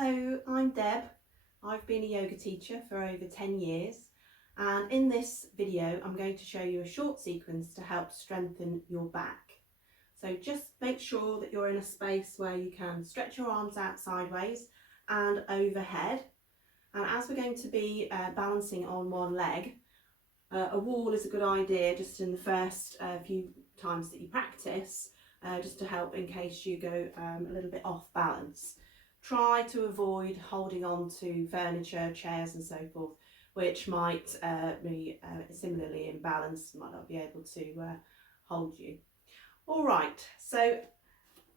Hello, I'm Deb. I've been a yoga teacher for over 10 years, and in this video I'm going to show you a short sequence to help strengthen your back. So just make sure that you're in a space where you can stretch your arms out sideways and overhead, and as we're going to be balancing on one leg, a wall is a good idea just in the first few times that you practice, just to help in case you go a little bit off balance. Try to avoid holding on to furniture, chairs and so forth, which might be similarly imbalanced, might not be able to hold you. Alright, so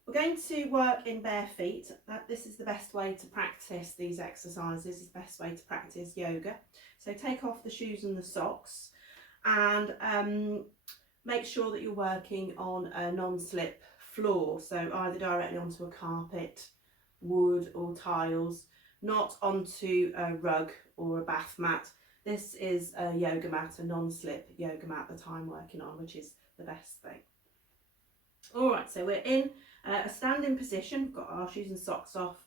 we're going to work in bare feet. This is the best way to practice these exercises, it's the best way to practice yoga. So take off the shoes and the socks and make sure that you're working on a non-slip floor, so either directly onto a carpet, wood or tiles, not onto a rug or a bath mat. This is a yoga mat, a non-slip yoga mat that I'm working on, which is the best thing. Alright, so we're in a standing position, we've got our shoes and socks off,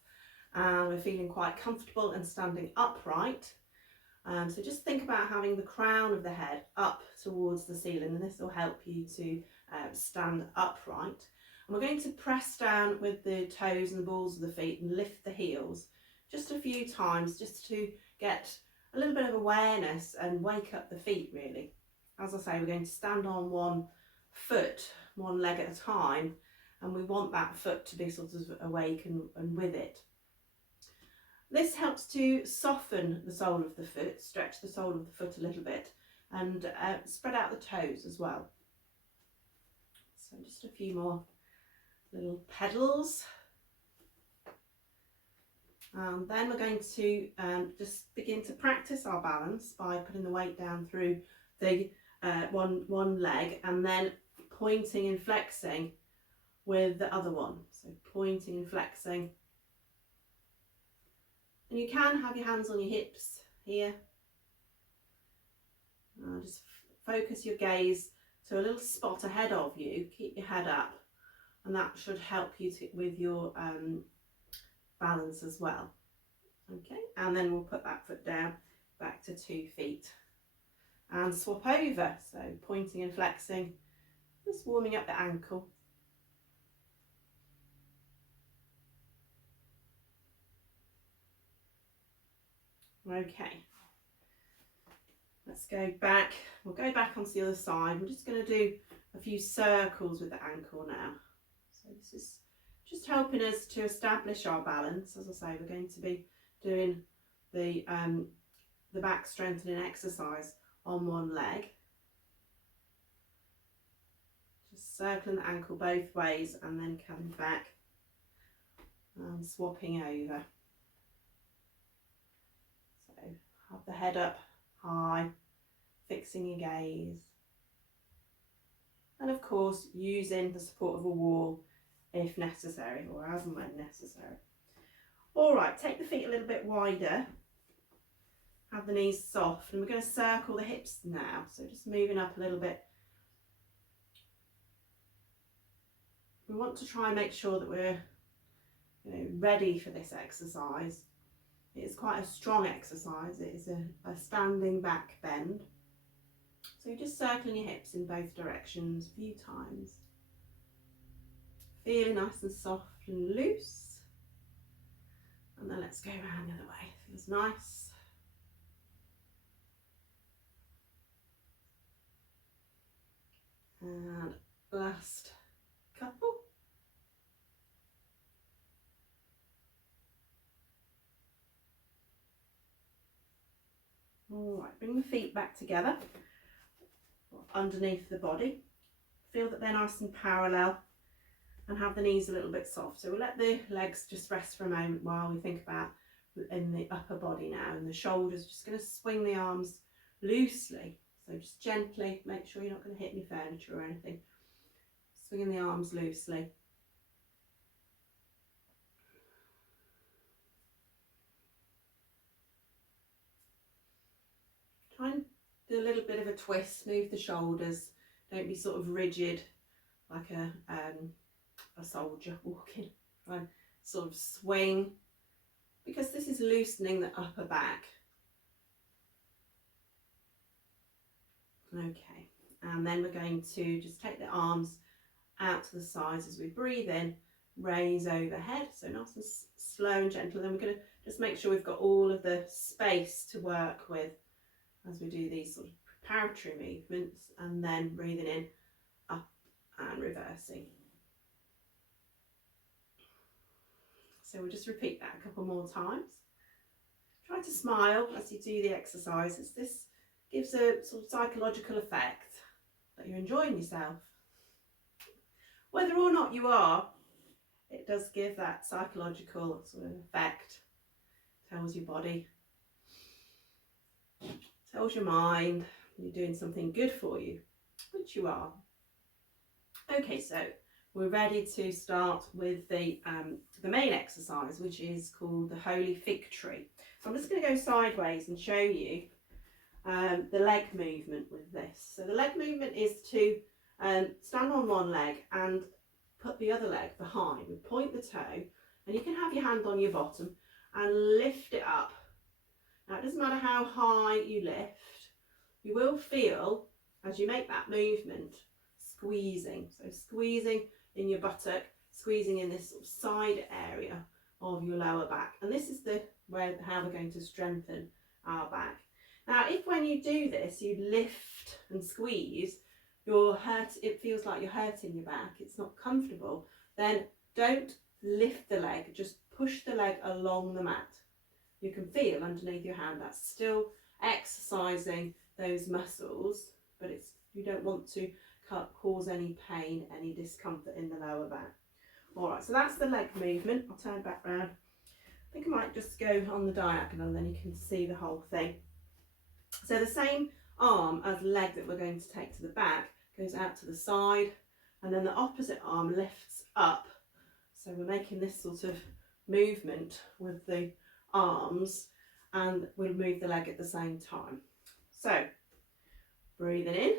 and we're feeling quite comfortable and standing upright. So just think about having the crown of the head up towards the ceiling, and this will help you to stand upright. And we're going to press down with the toes and the balls of the feet and lift the heels just a few times, just to get a little bit of awareness and wake up the feet really. As I say, we're going to stand on one foot, one leg at a time, and we want that foot to be sort of awake and with it. This helps to soften the sole of the foot, stretch the sole of the foot a little bit, and spread out the toes as well. So just a few more little pedals, and then we're going to just begin to practice our balance by putting the weight down through the one leg and then pointing and flexing with the other one. So pointing and flexing, and you can have your hands on your hips here. Just focus your gaze to a little spot ahead of you, keep your head up, and that should help you with your balance as well. Okay, and then we'll put that foot down back to 2 feet and swap over, so pointing and flexing, just warming up the ankle. Okay, let's go back. We'll go back onto the other side. We're just going to do a few circles with the ankle now. So this is just helping us to establish our balance. As I say, we're going to be doing the back strengthening exercise on one leg. Just circling the ankle both ways and then coming back and swapping over. So have the head up high, fixing your gaze, and of course using the support of a wall if necessary, or as and when necessary. Alright, take the feet a little bit wider, have the knees soft, and we're going to circle the hips now, so just moving up a little bit. We want to try and make sure that we're ready for this exercise. It is quite a strong exercise, it is a standing back bend. So you're just circling your hips in both directions a few times. Feeling nice and soft and loose. And then let's go around the other way. Feels nice. And last couple. Alright, bring the feet back together underneath the body. Feel that they're nice and parallel, and have the knees a little bit soft. So we'll let the legs just rest for a moment while we think about in the upper body now, and the shoulders, just going to swing the arms loosely. So just gently, make sure you're not going to hit any furniture or anything. Swinging the arms loosely. Try and do a little bit of a twist, move the shoulders. Don't be sort of rigid like a soldier walking. Try and sort of swing because this is loosening the upper back. Okay, and then we're going to just take the arms out to the sides as we breathe in, raise overhead, so nice and slow and gentle. Then we're going to just make sure we've got all of the space to work with as we do these sort of preparatory movements, and then breathing in, up and reversing. So we'll just repeat that a couple more times. Try to smile as you do the exercises. This gives a sort of psychological effect that you're enjoying yourself. Whether or not you are, it does give that psychological sort of effect. Tells your body, tells your mind you're doing something good for you, which you are. Okay, so we're ready to start with the main exercise, which is called the Holy Fig Tree. So I'm just going to go sideways and show you the leg movement with this. So the leg movement is to stand on one leg and put the other leg behind. We point the toe, and you can have your hand on your bottom and lift it up. Now, it doesn't matter how high you lift, you will feel as you make that movement squeezing. So squeezing in your buttock, squeezing in this sort of side area of your lower back. And this is how we're going to strengthen our back. Now, if when you do this, you lift and squeeze, it feels like you're hurting your back, it's not comfortable, then don't lift the leg, just push the leg along the mat. You can feel underneath your hand that's still exercising those muscles, but you don't want to cause any pain, any discomfort in the lower back. All right, so that's the leg movement. I'll turn back round. I think I might just go on the diagonal, then you can see the whole thing. So the same arm as the leg that we're going to take to the back goes out to the side, and then the opposite arm lifts up. So we're making this sort of movement with the arms, and we'll move the leg at the same time. So breathing in,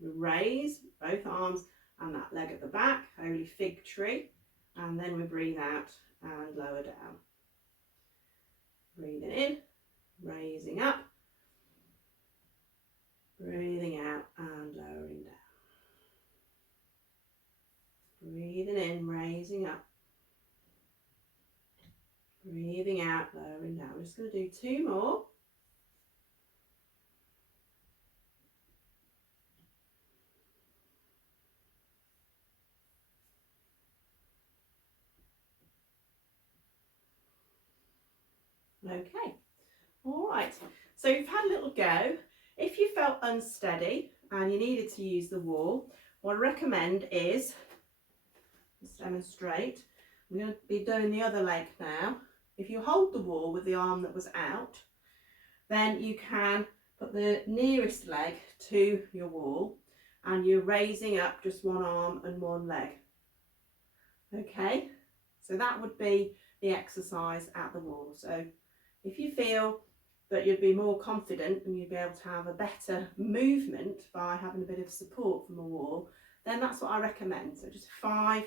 we raise both arms and that leg at the back, Holy Fig Tree, and then we breathe out and lower down. Breathing in, raising up, breathing out and lowering down. Breathing in, raising up, breathing out, lowering down. We're just going to do two more. Okay, all right, so you've had a little go. If you felt unsteady and you needed to use the wall, what I recommend is, let's demonstrate, I'm going to be doing the other leg now. If you hold the wall with the arm that was out, then you can put the nearest leg to your wall, and you're raising up just one arm and one leg. Okay, so that would be the exercise at the wall. So if you feel that you'd be more confident and you'd be able to have a better movement by having a bit of support from a wall, then that's what I recommend. So just 5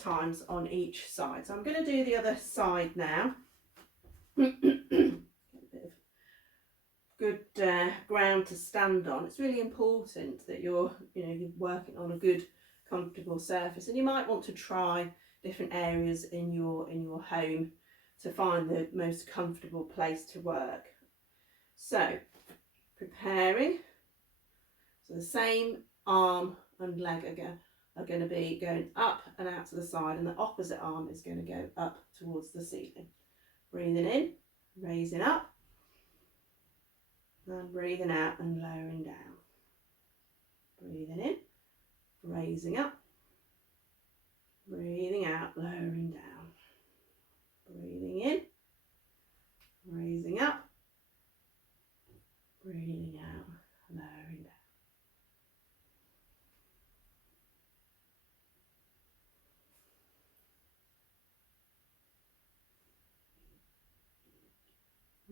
times on each side. So I'm going to do the other side now. Get a bit of good ground to stand on. It's really important that you're working on a good, comfortable surface, and you might want to try different areas in your home to find the most comfortable place to work. So preparing, so the same arm and leg are going to be going up and out to the side, and the opposite arm is going to go up towards the ceiling. Breathing in, raising up, and breathing out and lowering down. Breathing in, raising up, breathing out, lowering down. Breathing in, raising up, breathing out, lowering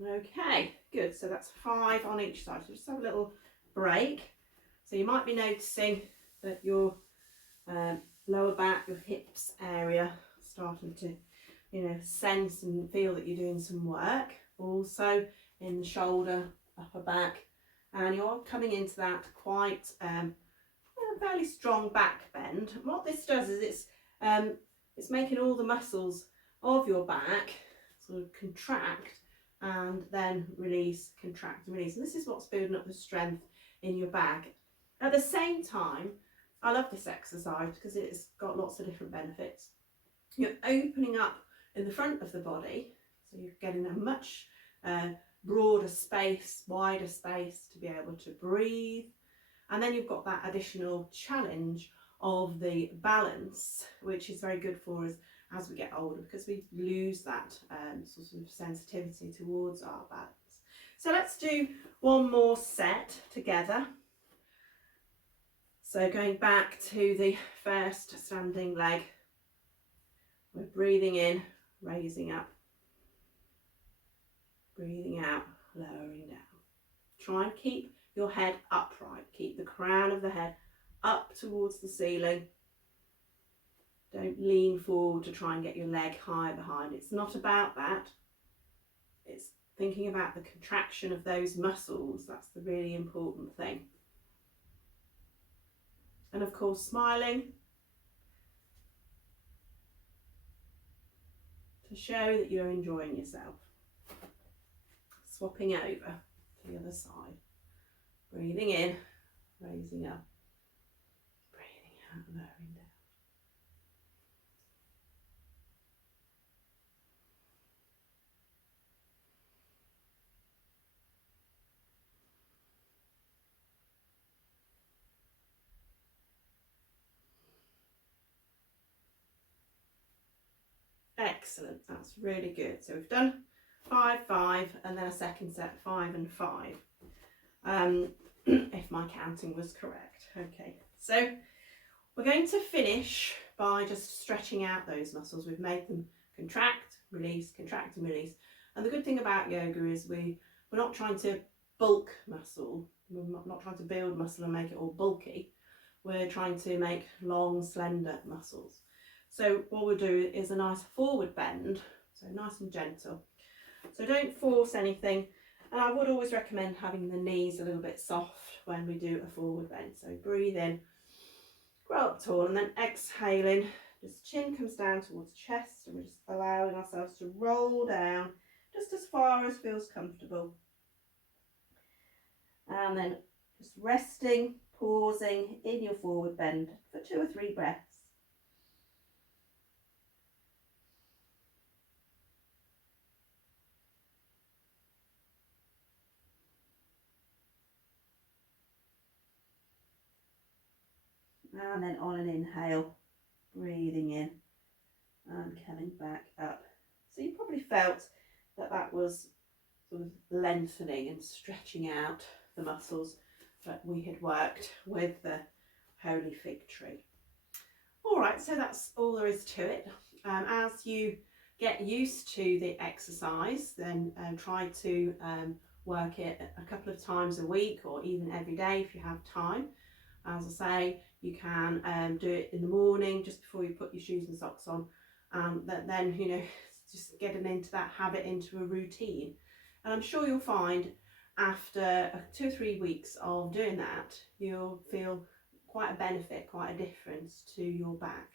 down. Okay, good. So that's 5 on each side. So just have a little break. So you might be noticing that your lower back, your hips area starting to, sense and feel that you're doing some work. Also in the shoulder, upper back, and you're coming into that quite fairly strong back bend. And what this does is it's making all the muscles of your back sort of contract and then release, contract and release. And this is what's building up the strength in your back. At the same time, I love this exercise because it's got lots of different benefits. You're opening up in the front of the body, so you're getting a much broader space, wider space to be able to breathe. And then you've got that additional challenge of the balance, which is very good for us as we get older, because we lose that sort of sensitivity towards our balance. So let's do one more set together. So going back to the first standing leg, we're breathing in, raising up, breathing out, lowering down. Try and keep your head upright, keep the crown of the head up towards the ceiling. Don't lean forward to try and get your leg higher behind. It's not about that. It's thinking about the contraction of those muscles. That's the really important thing. And of course, smiling to show that you're enjoying yourself. Swapping over to the other side. Breathing in, raising up. Breathing out, lowering down. Excellent, that's really good. So we've done 5, 5, and then a second set, 5 and 5. If my counting was correct. Okay, so we're going to finish by just stretching out those muscles. We've made them contract, release, contract and release. And the good thing about yoga is we're not trying to bulk muscle. We're not trying to build muscle and make it all bulky. We're trying to make long, slender muscles. So what we'll do is a nice forward bend, so nice and gentle. So don't force anything. And I would always recommend having the knees a little bit soft when we do a forward bend. So breathe in, grow up tall, and then exhaling, just chin comes down towards chest, and we're just allowing ourselves to roll down just as far as feels comfortable. And then just resting, pausing in your forward bend for 2 or 3 breaths. And then on an inhale, breathing in and coming back up. So you probably felt that that was sort of lengthening and stretching out the muscles that we had worked with the holy fig tree. All right, so that's all there is to it. As you get used to the exercise, then try to work it a couple of times a week or even every day if you have time. As I say, you can do it in the morning just before you put your shoes and socks on, then just getting into that habit, into a routine. And I'm sure you'll find after 2 or 3 weeks of doing that, you'll feel quite a benefit, quite a difference to your back.